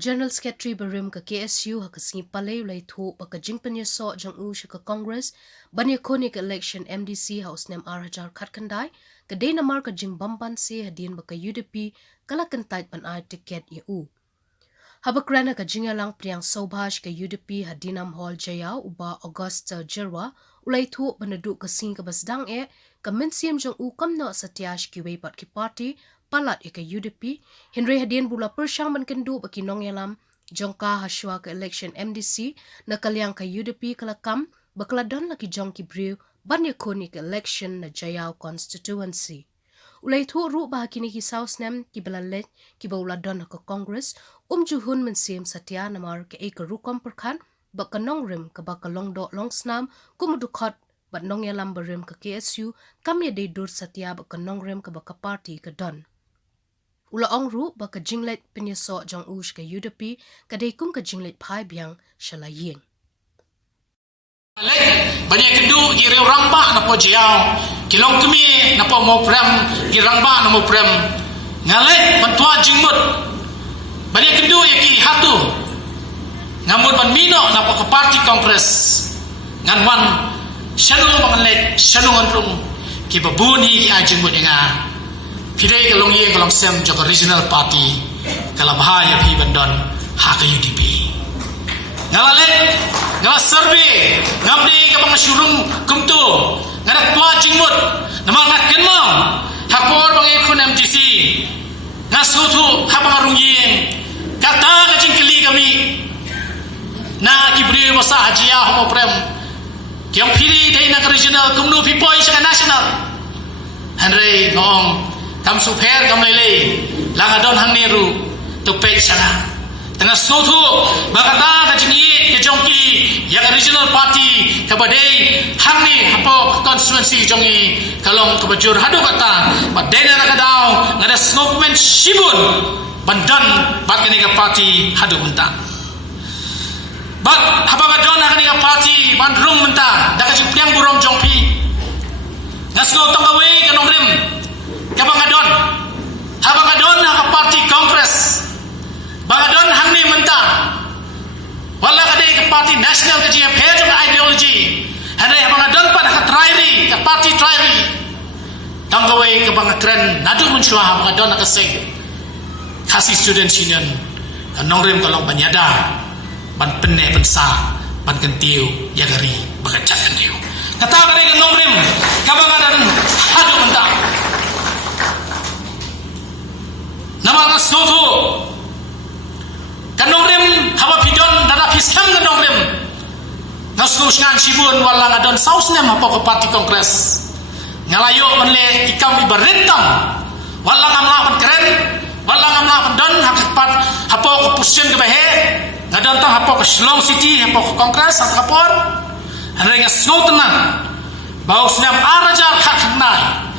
General Secretary Barim ka KSU hakasingi palay ulay thu baka jingpanya so jang u shaka Congress banya konik election MDC House nem Hajar Khatkandai ka dena mar ka jing bamban se hadin baka UDP kala kantait ban ai ticket u Habakrana ka jingalang priang Sobhash ka UDP hadinam hall jaya uba August Jerwa ulay thu banadu ka sing ka basdang ka mensiam jang u kamno satyash ki way pat ki party palat ka UDP Henry Hadin bula persyang menkendu baki nongyalam jongka haswa ka election MDC na kalyang ka UDP kalakam bakladon laki jongki brew banya koni ka election na Jayao constituency ulay thu ru ba kini ki South nem ki balalet ki bauladon ka Congress juhun mensim satya namar ka ka rukom perkan baka nongrim ka baka longdo longsnam kumudukot bat nongyalam barim ka KSU kamya day dur satya baka nongrim ka baka party ka don Ula ongru baka jinglet penyeso jong ush ka UDP kadai kum ka jinglet phai biang shalaying. Banyak kendu kira ramba na po jiao kilong kemi na po mo prem kiramba na mo prem ngalek bantua jingmut banyak kendu yaki hatu ngamut ban mino na po ka party congress nganwan syanu bangalek syanu nganrung ki babuni ki ajingmut nga Pidai kalong ye kalong sem jaka regional party kala bahaya pi bandon haka UDP. Ngalalek ngala survey ngamdi ka bang syurung kumtu ngadak tua jingmut namang ngaken mo hakor bang ikun MTC ngasutu habang arung ye kata ka jingkeli kami na kibri wasa hajia homo prem kiang pili dai na regional kumnu pipoi sa national Henry ngong kam super kam lele langadon hang neru to pek sana tengah sotu bakata ka jingi ke jongki yang regional party ka badai hang ni apo constituency jongi kalong ka bajur hadu kata badena na kadao ngada snowman shibun bandan bat kani ka party hadu unta bat haba badon kani ka party bandrum unta daka jing piang burom jongpi ngasno tanggawe kanong rim Kabangadon Habangadon haka party congress Bangadon hangni mentah Wala kadai ke party national ke jia phe jong ideology Hanai habangadon pa haka trairi ke party trairi Tanggawe ke bangakren nadu mensyua habangadon haka sing Kasih student union Kanongrim kalong banyada Ban penne pensa Ban kentiu yagari bagajak kentiu Kata kadai kanongrim Kabangadon hadu mentah Nama nasnotu kanongrim haba pidon dada piskam kanongrim nasnus ngan sibun wala ngadon sausnem hapa ke party kongres ngalayo menle ikam ibarentang wala ngamla pen keren wala ngamla pen don hakipat hapa ke pusyen ke behe ngadon tang hapa ke Shillong City hapa ke kongres hapa kapor hanre ngasnotenan bau senam arajar khaknai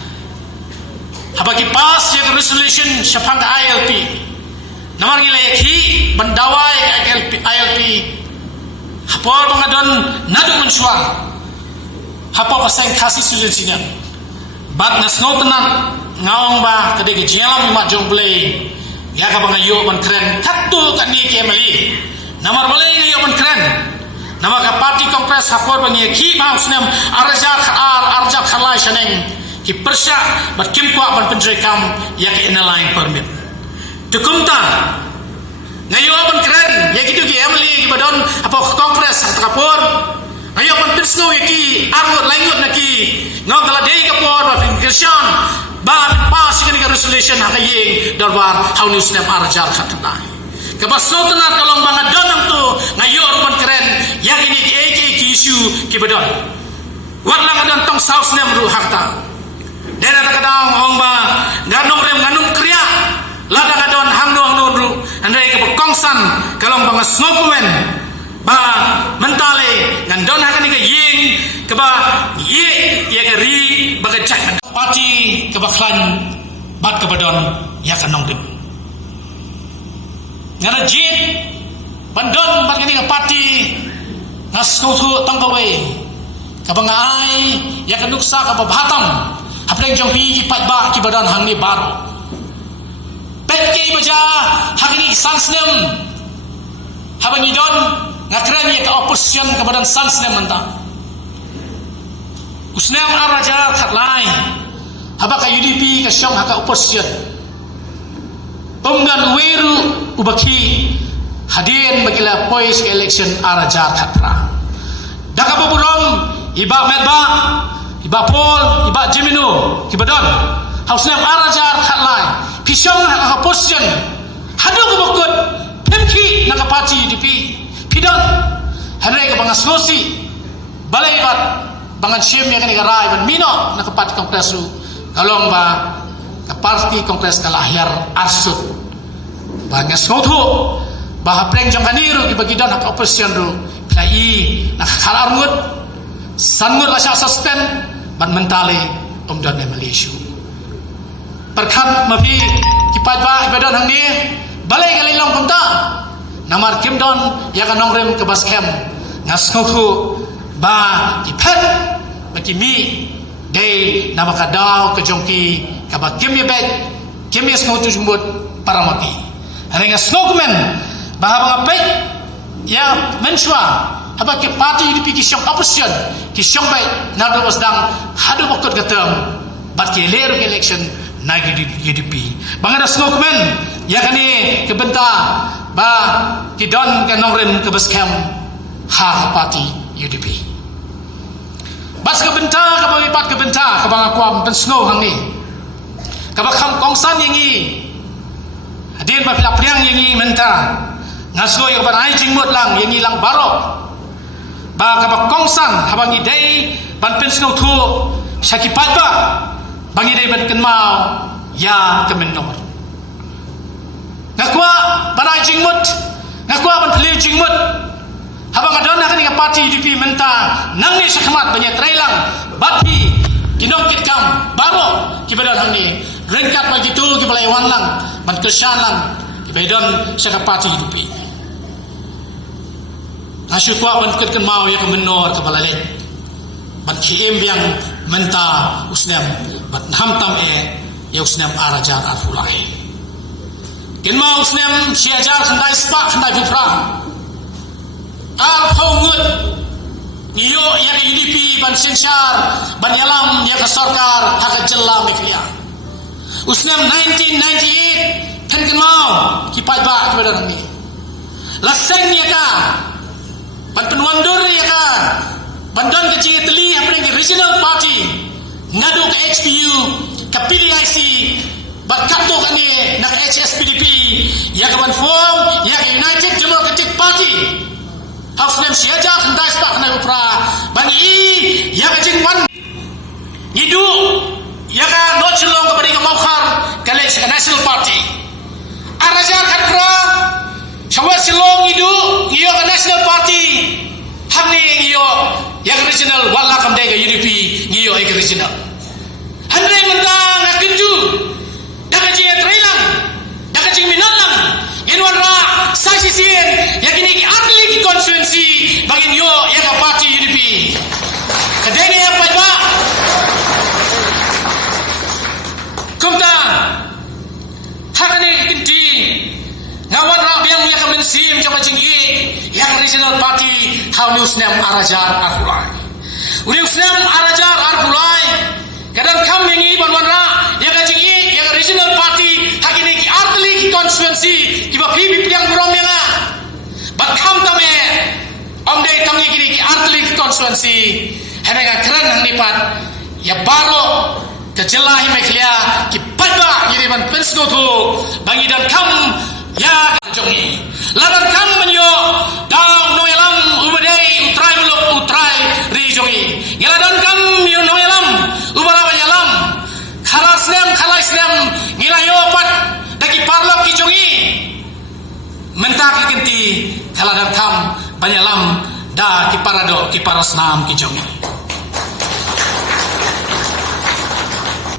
Habagi pas yang resolution syapang ke ILP Namar gila yakhi bandawai ke ILP Hapor bangadon nadu mensyua Hapor pasang kasih susun sinan Bat ngasno tenang Ngawang ba kadai ke jialam imat jong belai Ya ka bangayo ban keren Katu kat ni ke mali Namar balai ngayo ban keren Nama ka party kongres hapor bangi yakhi Bang senam arjak khalai syaneng ki persya bat kim kwa ban penjrekam yak inalain permit tukumta ngayo ban keren ya gitu ki emily ki badon apa kongres kapor ngayo ban pirsno yaki arut langut naki ngau kala dei kapor ba pingesyon ba pas ki resolution hakayeng darbar haunus nem arjar khatna kabasno tenar kalong bangat donang tu ngayo ban keren yak ini ki issue ki badon wala ngadon tong south nem ru hakta Dena takadang ong ba ganong rem ganong kriya lada kadon hangno ru andai ke kongsan kalong bang snowman ba mentale ngandon hakani ke ying ke ba ye ya ke ri bagajak party ke baklan bat ke badon ya kanong rem ngana jit bandon bat kani ke party ngasno tanggawe ke bangai ya kanuksa ke bahatam Apalagi jong pi ipat ba ki badan hang ni baru. Pet ke baja hang ni sansnem habang idon ngakren ia ke opposition kepada sansnem mentang usnem araja khatlai habaka UDP ke syong haka opposition umgan weru ubaki hadin bagila pois ke election araja khatra daka boburom iba medba iba pol iba jimino kibadon hausnem araja khatlai pisyong haka opposition hadu kubukut pemki naka parti UDP pidon hadre ke bangas nosi balai bat bangan syem yang ni garai ban mino naka parti kongres ru kalong ba ka parti kongres kalahir arsut bangas ngotu bah preng jong kaniru ki bagi don hak opposition ru plai nak khalarngut sangut asa suspend ban mentale don Malaysia perkhat mapi kipat ba ibadon hang ni balai galilong kumta namar kimdon ya kanong rem ke baskem ngasngoku ba kipet bakimi day namakadaw ke jongki kabat kimye bet kimye snotu jumbut para maki hari ngasnogmen bahwa ngapet ya mensua apa ke parti UDP ki syong opposition ki syong bet nado basdang hadu bokot gatem bat ki leru ke election nagi UDP bangada snogmen ya kani kebenta ba kidon kanong rem ke baskem ha parti UDP bas kebenta kabawipat kebenta kabang akwam pensno hang ni kabakam kongsan yangi hadin ba pilap priang yangi menta ngasgo yang ban ai jingmut lang yangi lang baro ba kabak kongsan habang idei ban pensno thu sakipat ba bangi dei ban kenmau ya kemenor ngakwa ban ai jingmut ngakwa ban piliu jingmut habang adon nak ni parti UDP menta nang ni sakmat banyak trailang bati kinong kitkam baro kibadan hang ni rengkat begitu kibalai wan lang ban kesan lang kibadon sa parti UDP asyuk wa ban kitkan mau ya kemenor kabalalet ban kiem yang menta usnem ban hamtam ya usnem arajar arfulai kinma usnem siajar sandai spak sandai fitra al khawgut iyo ya ke UDP ban singsar ban yalam ya ke sarkar hak jella miklia usnem 1998 kan kenal kipai ba kepada ni laseng ya ka ban penwandur ya ka bandon ke teli apa ni regional party ngadu ke XPU ke PDIC berkato kani nak HSPDP ya ke ban form ya ke United Democratic Party house name siaja kendai spak na upra bani ya ke jingwan ngidu ya ka not selong kepada ke maukhar kale National Party arajar khatra sawa silong ngidu iyo ke National Party hamni iyo yang regional wala kamdai ke UDP iyo ke regional andre menda nakinju dakaji trailang dakaji minatlang inwan ra sasisien yakini ki atli ki constituency bagin yo yang ke parti UDP kadene apa ba kumta hakane kinti ngawan ra biang ya kemensim ke bajingi yang regional party how newsnem arajar arfulai newsnem arajar arfulai kadang kam mengi banwanra yang bajingi yang regional party hakini ki atli ki constituency ki ba pipi yang burom yang bat kam tame omdei tamye kini ki atli ki constituency henega keren hang nipat ya baro kejelahi meklia ki pada yiri ban pensno tu bangi dan kam ya jongi ladan kam menyo daw noelam ubadei utrai muluk utrai ri jongi ngeladan kam yo noelam ubara banyalam khalasnem ngilayo pat dagi parlok ki jongi mentak ki kenti khaladan kam banyalam da ki parado ki parasnam ki jongi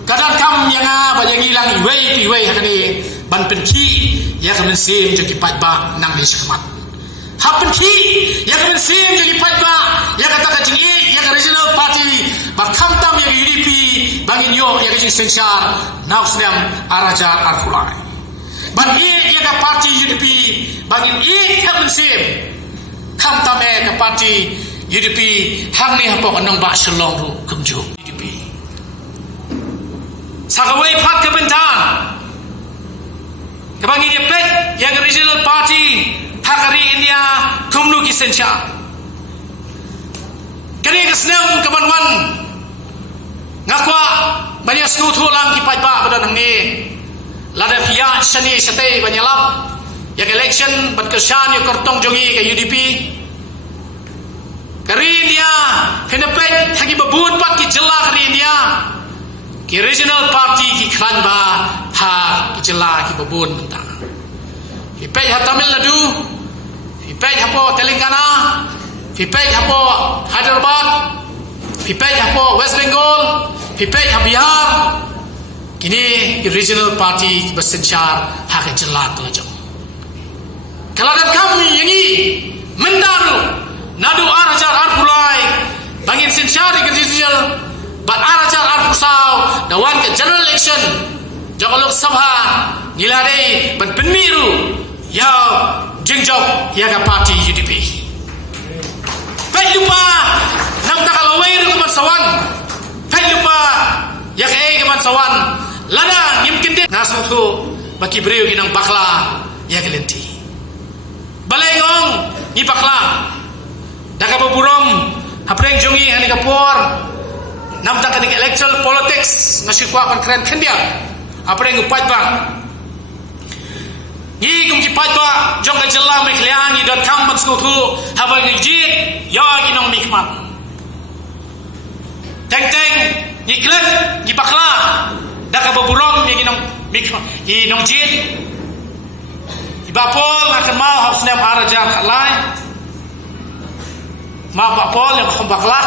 kadang kam yang banyak hilang iwei hakani ban penki ya kamen sim joki patba nang ni sekemat ha penki ya kamen sim joki patba ya kata kajingi ya regional party bakam tam ya UDP bangin yo ya kajing sensar nausnem arajar arfulai ban ya ka party UDP bangin kamen sim kam tame ke parti UDP hang ni hapok anong ba shalong ru kumju UDP sakawai phat ke bentan kebangi dia pek yang regional party hakari India kumnu kisensha kani kesnem kemanwan ngakwa banyak skutu lang kipai ba badan ni lada pia sani sate banyalap yang election bat kesan yang kortong jongi ke UDP kari India kenepek hagi babut pat ki jela kari India ki regional party ki klan ba ha ki jela ki babun bentang ki pej ha Tamil Nadu ki pej hapo Telangana ki pej hapo Hyderabad ki pej hapo West Bengal ki pej ha Bihar kini regional party ki bersencar ha ki jela kelajong kaladan kami ini mendaru nadu arajar arpulai bangin sensyari ke regional bat arajar arpusau dawan ke general election joko lok sabha ngilade ban pemiru ya jengjok ya ka parti UDP pai lupa nam takalawai ru ke sawan pai lupa ya ke sawan lada ngimkin de nasutu baki breu ginang bakla ya kelenti balai gong ni bakla daga baburom hapreng jongi hani kapor nam tak ni electoral politics nasi kwa pan keren kendia hapreng upat bang ni kum ki pat ba jong ka jella me kliang ni dot kam ban skutu haba ni jit ya gi nong mikmat teng teng ni klek ni bakla daga baburom ni gi nong mikmat gi nong jit ibapol akan mau hausnem araja lain ma bapol yang bakla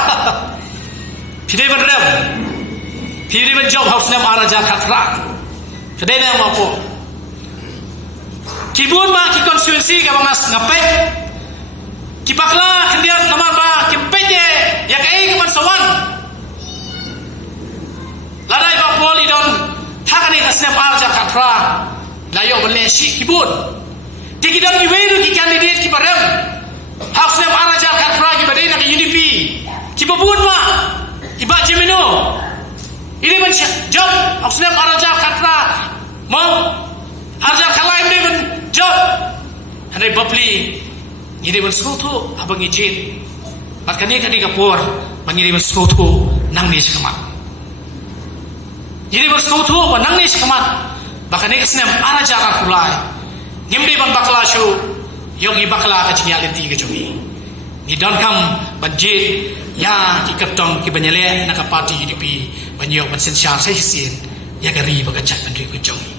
pidai berem pidai menjawab hausnem araja khatra kedai na mapo kibun ma ki konstituensi ka bangas ngapet ki bakla kendian namar ba ki pede ya kai ke sawan ladai bapol idon hakani hausnem araja khatra layo belesi kibun tikidon iweru ki candidate ki barem hausnem araja khatra ki badai na UDP ki babun ma iba jemino ini men job hausnem araja khatra mau araja khalai ini men job hari babli ini men soto abang ijin makanya kani kapur mangiri men soto nang ni sekamat ini men soto nang ni sekamat bakane kesnem araja khulai ngimdi ban bakla shu yogi bakla ka chinyalenti ke jogi ni don kam banjit ya ki kaptong ki banyale na ka party UDP banyo ban sensyar sai sin ya gari baga chat ban ri ku jogi